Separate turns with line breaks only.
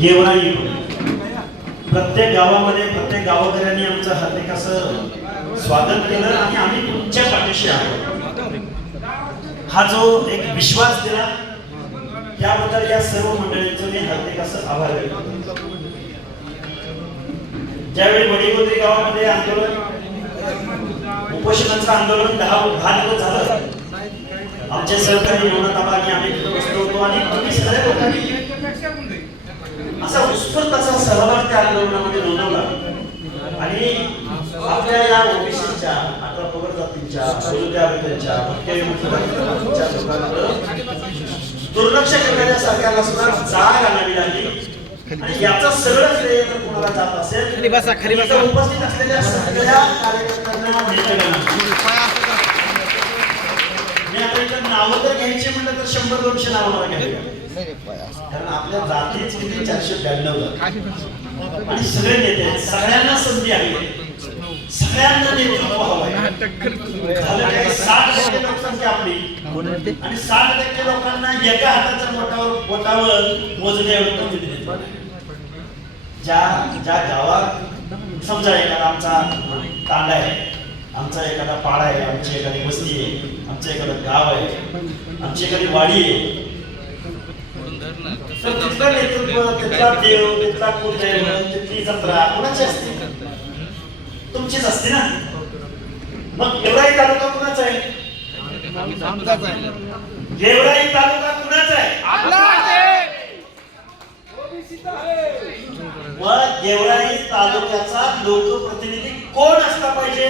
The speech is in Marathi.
गेवराई प्रत्येक गावामध्ये प्रत्येक गावकऱ्यांनी आमचं हार्दिक असं स्वागत केलं आणि आम्ही तुमच्या पाठीशी आहोत. हा जो एक विश्वास दिला त्याबद्दल या सर्व मंडळींचं मी हार्दिक असं आभार व्यक्त ज्यावेळी वडीगोद्री गावामध्ये आंदोलन उपोषणाचं आंदोलन दहा दहा दिवस झालं आमचे सहकारी नवनाथ आम्ही बसलो होतो आणि तुम्ही सगळ्या लोकांनी असा उत्स्फूर्त असा सहभाग त्या आंदोलनामध्ये नोंदवला. आणि आपल्या या ओबीसीच्या अठरा पगड जातींच्या लोकांकडं दुर्लक्ष करणाऱ्या सरकारला सुद्धा जाग आणावी लागली. आणि याचं सगळं श्रेय जर कोणाला जात असेल उपस्थित असलेल्या सगळ्या कार्यकर्त्यांना नावं तर घ्यायची म्हणलं तर शंभर दोनशे नावं मला कारण आपल्या जातीच किती चारशे ब्याण्णव आणि सगळे नेते सगळ्यांना संधी आली सगळ्यांना नेतृत्व हवं झालं काय? साठ टक्के लोकसंख्या आपली. आणि साठ टक्के लोकांना एका हाताच्या बोटावर बोटावर मोजणे कमी दिले ज्या ज्या गावात समजा एखादा आमचा तांडा आहे. आमचा एखादा पाडा आहे आमची एखादी वस्ती आहे आमचं एखादं गाव आहे आमची एखादी वाडी आहे. तर तिथलं नेतृत्व तिथला देव तिथला कुलदैव तिथली जत्रा कुणाची असते? तुमचीच असते ना? मग एवढाही तालुका कुणाचा आहे? एवढाही तालुका कुणाचा आहे? मग गेवराई तालुक्याचा लोकप्रतिनिधी कोण असला पाहिजे?